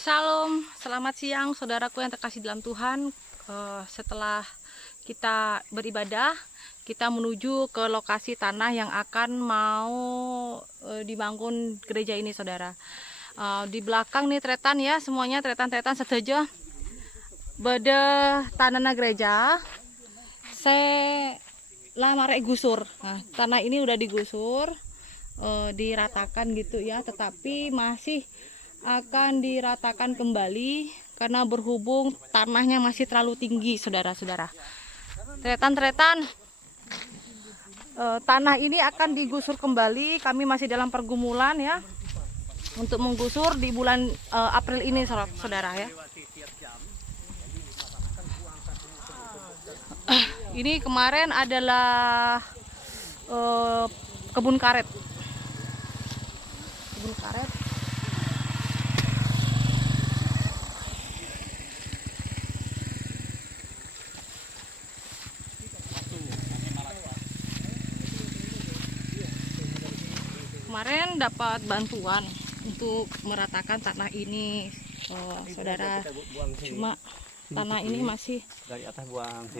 Shalom, selamat siang saudaraku yang terkasih dalam Tuhan. Setelah kita beribadah, kita menuju ke lokasi tanah yang akan mau dibangun gereja ini, saudara. Di belakang nih tretan ya, semuanya tretan-tretan setuju. Bede tanah gereja, saya marek gusur. Nah, tanah ini udah digusur, diratakan gitu ya, tetapi masih akan diratakan kembali karena berhubung tanahnya masih terlalu tinggi, saudara-saudara. Tretan-tretan tanah ini akan digusur kembali. Kami masih dalam pergumulan ya untuk menggusur di bulan April ini, saudara ya. Ini kemarin adalah kebun karet. Kebun karet. Kemarin dapat bantuan untuk meratakan tanah ini, saudara. Cuma tanah ini masih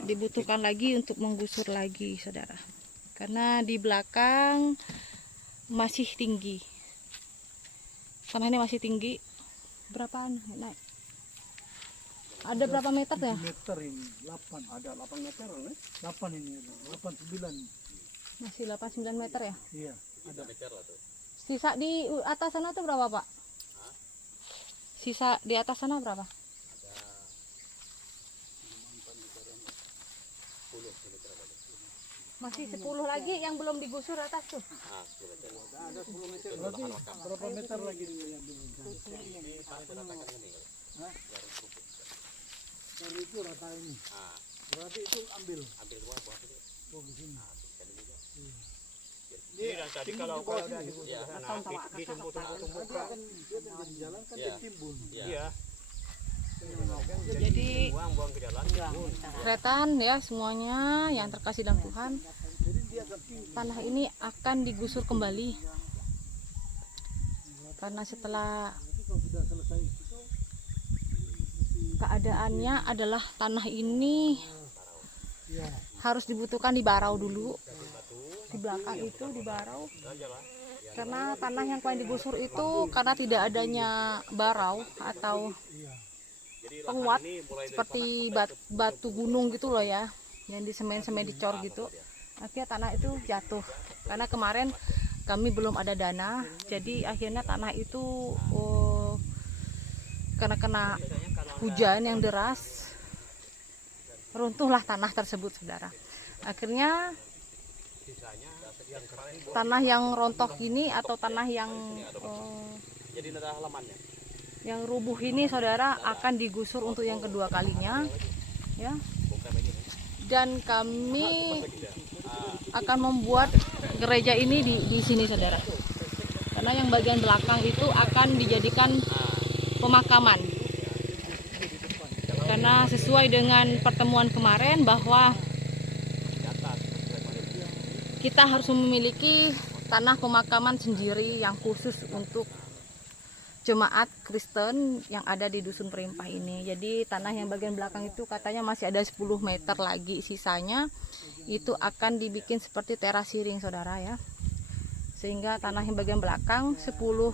dibutuhkan lagi untuk menggusur lagi, saudara. Karena di belakang masih tinggi. Tanah ini masih tinggi. Berapaan naik? Ada berapa meter ya? Meter ini, 8. Ada 8 meter, 8 ini, 8, 9. Masih 8-9 meter ya? Iya, ada meter lah tuh. Sisa di atas sana tuh berapa, Pak? Sisa di atas sana berapa? Masih 10 lagi yang belum digusur atas tuh. Ada 10 meter. Berarti berapa meter lagi yang belum? Dari itu rata ini. Berarti itu ambil semua buat ini. Oh, di sini. Ini tadi kalau udah ditumpuk-tumpuk kan dia jadi jalan kan ditimbun. Iya. Jadi buang ke jalan. tretan ya semuanya yang terkasih dalam Tuhan. Tanah ini akan digusur kembali. Karena setelah keadaannya adalah tanah ini harus dibutuhkan dibarau dulu. Di belakang itu dibarau. Karena tanah yang paling digusur itu karena tidak adanya barau atau penguat seperti batu gunung gitu loh ya, yang disemen-semen dicor gitu. Akhirnya tanah itu jatuh. Karena kemarin kami belum ada dana, jadi akhirnya tanah itu karena kena hujan yang deras, runtuhlah tanah tersebut, saudara. Akhirnya tanah yang rontok ini atau tanah yang rubuh ini, saudara, akan digusur untuk yang kedua kalinya ya. Dan kami akan membuat gereja ini di sini, saudara. Karena yang bagian belakang itu akan dijadikan pemakaman. Karena sesuai dengan pertemuan kemarin bahwa kita harus memiliki tanah pemakaman sendiri yang khusus untuk jemaat Kristen yang ada di Dusun Perimpah ini. Jadi tanah yang bagian belakang itu katanya masih ada 10 meter lagi sisanya. Itu akan dibikin seperti teras siring, saudara ya. Sehingga tanah yang bagian belakang 20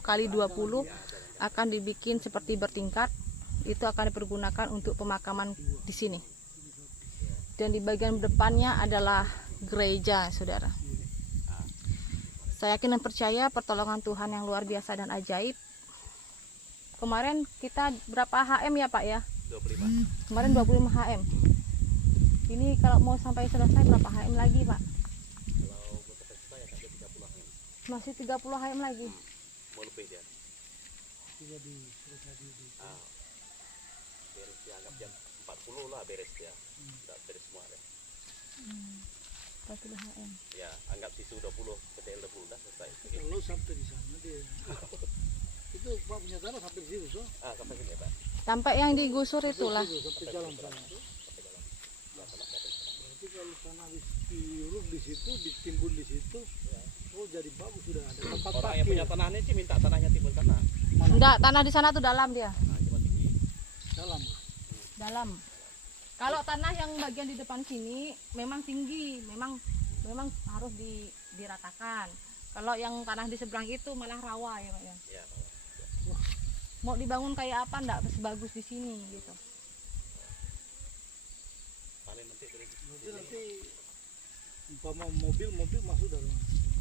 kali 20 akan dibikin seperti bertingkat. Itu akan dipergunakan untuk pemakaman di sini. Dan di bagian depannya adalah gereja, saudara. Saya yakin dan percaya pertolongan Tuhan yang luar biasa dan ajaib. Kemarin kita berapa HM ya, Pak ya? 25. Kemarin 25 HM. Ini kalau mau sampai selesai berapa HM lagi, Pak? Kalau selesai ada 30 HM. Masih 30 HM lagi. Mau lebih dia. Sudah beres ya, anggap jam 40 lah beres ya. Sudah beres semua ya. 40 HM. Ya, anggap sisu 20, PTL 20 dah selesai. Kalau sampai di sana dia. Itu Pak punya tanah sampai di situ, so? Sampai sini ya, Pak. Sampai yang digusur itulah. Sampai jalan sana. Berarti kalau tanah diuruk di situ, ditimbun di situ, oh jadi bagus sudah ada tempat orang parkir. yang punya tanah ini sih minta tanahnya timbun sana. Enggak, tanah di sana tuh dalam dia. Nah, coba tinggi. Dalam. Dalam. Kalau tanah yang bagian di depan sini memang tinggi, memang harus diratakan. Kalau yang tanah di seberang itu malah rawa ya Pak ya. Ya, Mau dibangun kayak apa enggak sebagus di sini gitu. paling nanti dari Nanti umpama mobil masuk dalam.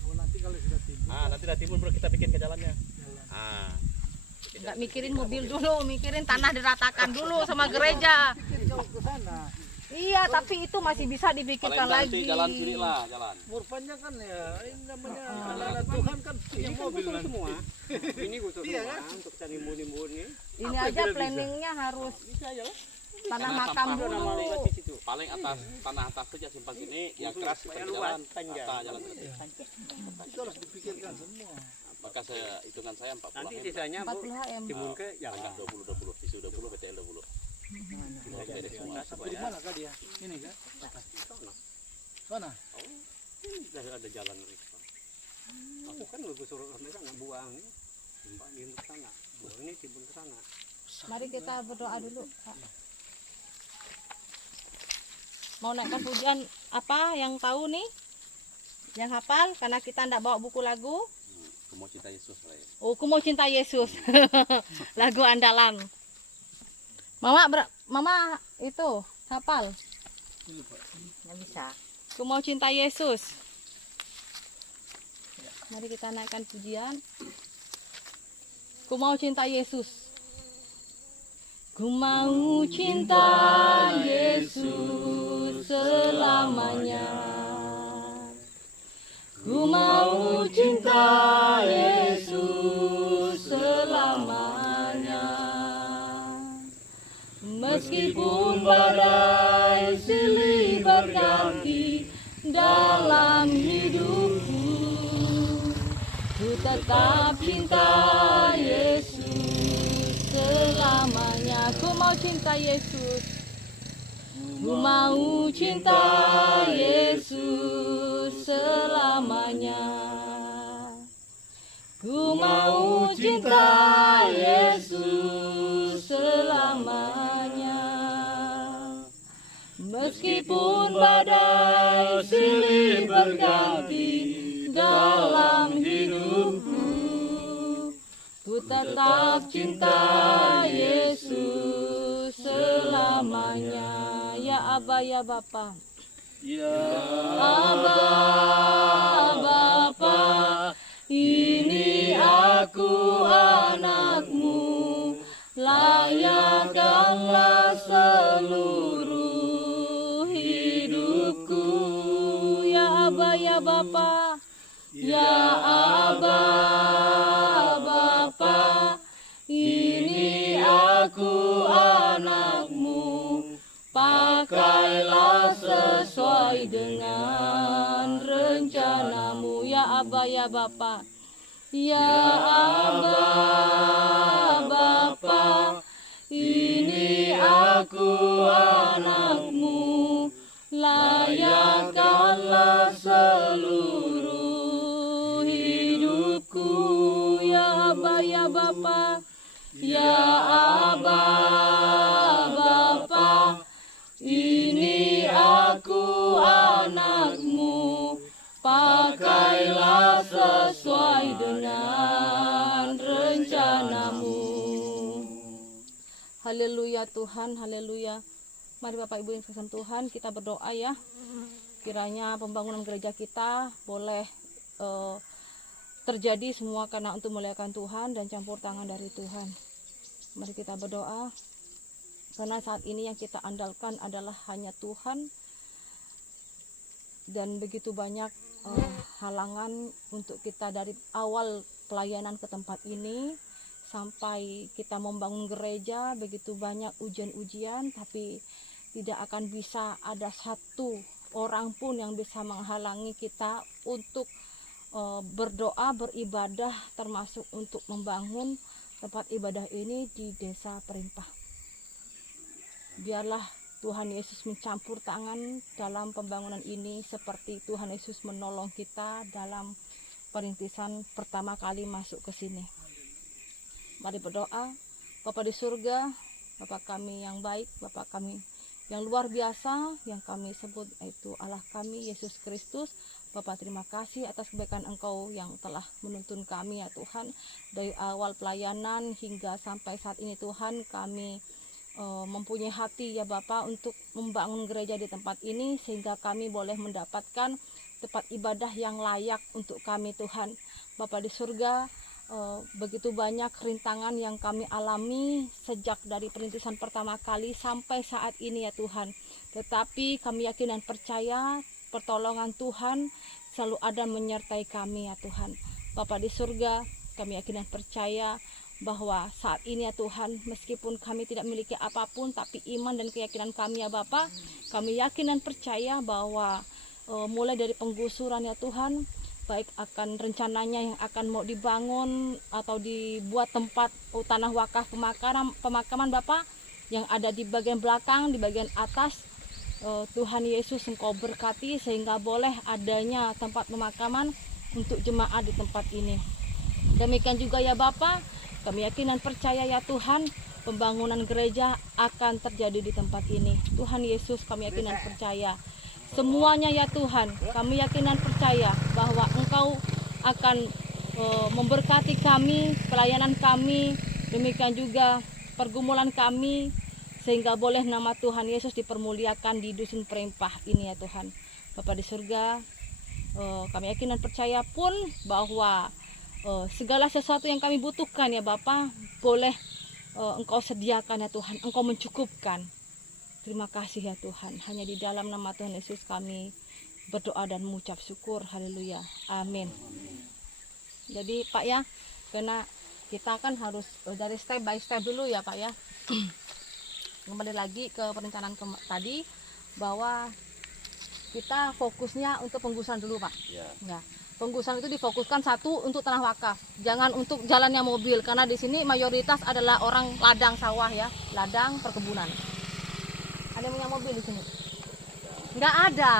Oh, nanti kalau sudah timbul. nanti dari timur baru kita bikin ke jalannya. Jalan. Bikin Enggak jalan. mikirin mobil dulu, mikirin tanah diratakan dulu sama gereja. Pikir jauh ke sana. Iya, tapi itu masih bisa Paling dibikinkan nanti lagi. jalan sini lah, jalan. Murfannya kan ya, ini namanya anak Tuhan kan punya mobil nanti. semua. Ini gusur Iya, semua kan? untuk cari nimbun-nimbun nih. Ini Apa aja tidak planningnya harus Bisa ya. tanah Karena makam sampah dulu. Di situ. Paling atas tanah atas saja simpan sini, yang keras simpan ke luas, jalan. panjang. Rata jalan. Iya. Itu harus dipikirkan semua. Maka saya hitungan saya 40 Nanti mm. sisanya Bu 40 HM. timbun ke Panjang jalan. 20 isu 20 PTL 20. Semua beres semua. Sampai di mana kah dia? Ini kan? Sana. Ini sudah ada jalan dari sana. Aku kan gusur mereka nggak buang. Timbangin ke sana. Buang ini timbun ke sana. Mari kita berdoa dulu, Pak. Mau naikkan pujian apa yang tahu nih? Yang hafal karena kita ndak bawa buku lagu. Kamu cinta Yesus lah ya. Oh, aku mau cinta Yesus. Lagu andalan. Mama itu hafal. Nggak bisa. Aku mau cinta Yesus. Mari kita naikkan pujian. Ku mau cinta Yesus. Ku mau cinta Yesus selamanya. Ku mau cinta Yesus selamanya. Meskipun badai silih berganti dalam hidupku, ku tetap cinta Yesus selamanya. Ku mau cinta Yesus. Ku mau cinta Yesus selamanya. Ku mau cinta Yesus selamanya. Meskipun badai silih berganti dalam hidupku, ku tetap cinta Yesus selamanya. Ya Aba, ya Bapa. Ya Aba, Bapa, ini aku anakmu, layakkanlah seluruh hidupku. Ya Aba, ya Bapa. Ya Aba, Bapa, ini aku anakmu, pakailah sesuai dengan rencanamu. Ya Aba, ya Bapa. Ya Aba, Bapa, ini aku anakmu, layakkanlah seluruh hidupku. Ya Aba, ya Bapa. Ya Aba, Bapa, ini aku anakmu, pakailah sesuai dengan rencanamu. Haleluya Tuhan, haleluya. Mari Bapak Ibu yang dikasihi Tuhan, kita berdoa ya. Kiranya pembangunan gereja kita boleh terjadi semua karena untuk memuliakan Tuhan dan campur tangan dari Tuhan. Mari kita berdoa. Karena saat ini yang kita andalkan adalah hanya Tuhan. Dan begitu banyak halangan untuk kita dari awal pelayanan ke tempat ini sampai kita membangun gereja, begitu banyak ujian-ujian, tapi tidak akan bisa ada satu orang pun yang bisa menghalangi kita untuk berdoa, beribadah, termasuk untuk membangun tempat ibadah ini di desa Perintah. Biarlah Tuhan Yesus mencampur tangan dalam pembangunan ini seperti Tuhan Yesus menolong kita dalam perintisan pertama kali masuk ke sini. Mari berdoa. Bapa di surga, Bapa kami yang baik, Bapa kami yang luar biasa, yang kami sebut yaitu Allah kami, Yesus Kristus. Bapa, terima kasih atas kebaikan Engkau yang telah menuntun kami ya Tuhan. Dari awal pelayanan hingga sampai saat ini Tuhan, kami mempunyai hati ya Bapa untuk membangun gereja di tempat ini, sehingga kami boleh mendapatkan tempat ibadah yang layak untuk kami Tuhan. Bapa di surga, begitu banyak rintangan yang kami alami sejak dari perintisan pertama kali sampai saat ini ya Tuhan. Tetapi kami yakin dan percaya pertolongan Tuhan selalu ada menyertai kami ya Tuhan. Bapa di surga, kami yakin dan percaya bahwa saat ini ya Tuhan, meskipun kami tidak memiliki apapun, tapi iman dan keyakinan kami ya Bapa, kami yakin dan percaya bahwa mulai dari penggusuran ya Tuhan, baik akan rencananya yang akan mau dibangun atau dibuat tempat tanah wakaf pemakaman Bapak yang ada di bagian belakang, di bagian atas, Tuhan Yesus Engkau berkati sehingga boleh adanya tempat pemakaman untuk jemaat di tempat ini. Demikian juga ya Bapak, kami yakin dan percaya ya Tuhan, pembangunan gereja akan terjadi di tempat ini. Tuhan Yesus, kami yakin dan percaya semuanya ya Tuhan, kami yakin dan percaya bahwa Engkau akan memberkati kami, pelayanan kami, demikian juga pergumulan kami, sehingga boleh nama Tuhan Yesus dipermuliakan di dusun Perempah ini ya Tuhan. Bapa di surga, kami yakin dan percaya pun bahwa segala sesuatu yang kami butuhkan ya Bapa, boleh Engkau sediakan ya Tuhan, Engkau mencukupkan. Terima kasih ya Tuhan. Hanya di dalam nama Tuhan Yesus kami berdoa dan mengucap syukur. Haleluya. Amin. Jadi Pak ya, karena kita kan harus dari step by step dulu ya Pak ya. Kembali lagi ke perencanaan tadi, bahwa kita fokusnya untuk penggusuran dulu Pak. Ya. Penggusuran itu difokuskan satu untuk tanah wakaf, jangan untuk jalannya mobil, karena di sini mayoritas adalah orang ladang sawah ya, ladang perkebunan. Ada yang punya mobil di sini? Nggak ada.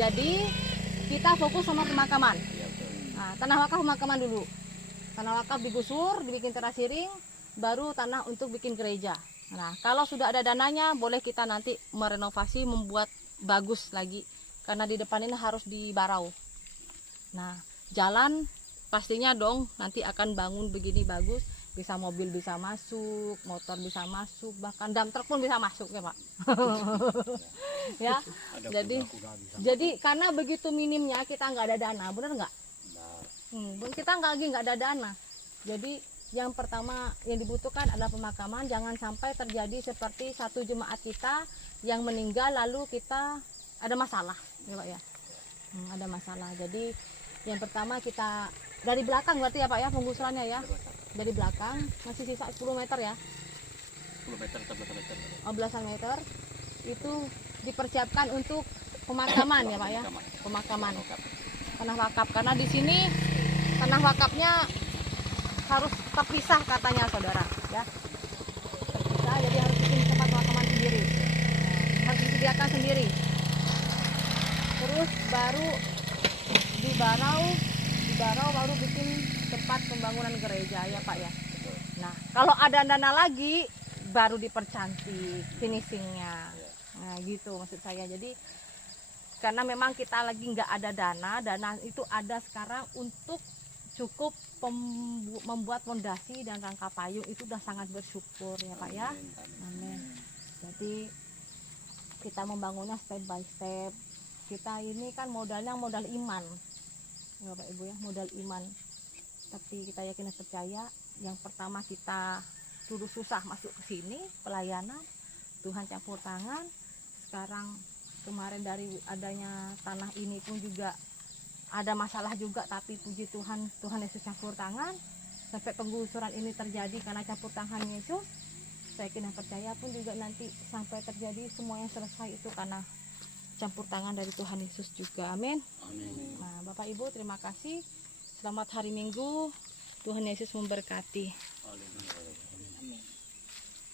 Jadi kita fokus sama pemakaman. Nah, tanah wakaf pemakaman dulu. Tanah wakaf digusur, dibikin terasiring, baru tanah untuk bikin gereja. Nah, kalau sudah ada dananya, boleh kita nanti merenovasi, membuat bagus lagi. Karena di depan ini harus dibarau. Nah, jalan pastinya dong nanti akan bangun begini bagus. Bisa mobil bisa masuk, motor bisa masuk, bahkan dump truck pun bisa masuk ya Pak. Ya, jadi karena begitu minimnya kita nggak ada dana, bener nggak? Kita nggak ada dana. Jadi yang pertama yang dibutuhkan adalah pemakaman. Jangan sampai terjadi seperti satu jemaat kita yang meninggal lalu kita ada masalah, ya Pak ya. Ada masalah. Jadi yang pertama kita dari belakang berarti ya Pak ya penggusurannya ya. Dari belakang masih sisa 10 meter ya. 10 meter atau belasan meter. Oh, belasan meter. Itu dipersiapkan untuk pemakaman ya Pak ya. Pemakaman. Tanah wakaf, karena di sini tanah wakafnya harus terpisah katanya saudara ya. Terpisah, jadi harus bikin tempat pemakaman sendiri. Harus disediakan sendiri. Terus baru dibarau baru bikin tempat pembangunan gereja ya Pak ya. Nah, kalau ada dana lagi baru dipercantik finishingnya. Nah, gitu maksud saya. Jadi karena memang kita lagi nggak ada dana itu ada sekarang untuk cukup membuat fondasi dan rangka payung, itu udah sangat bersyukur ya Pak ya. Amin. Jadi kita membangunnya step by step. Kita ini kan modalnya modal iman. Ya Bapak Ibu ya, modal iman. Tapi kita yakin dan percaya, yang pertama kita dulu susah masuk ke sini pelayanan, Tuhan campur tangan. Sekarang kemarin dari adanya tanah ini pun juga ada masalah juga, tapi puji Tuhan, Tuhan Yesus campur tangan. Sampai penggusuran ini terjadi karena campur tangan Yesus. Saya yakin dan percaya pun juga nanti sampai terjadi semuanya selesai itu karena campur tangan dari Tuhan Yesus juga. Amin. Nah, Bapak Ibu terima kasih. Selamat hari Minggu. Tuhan Yesus memberkati.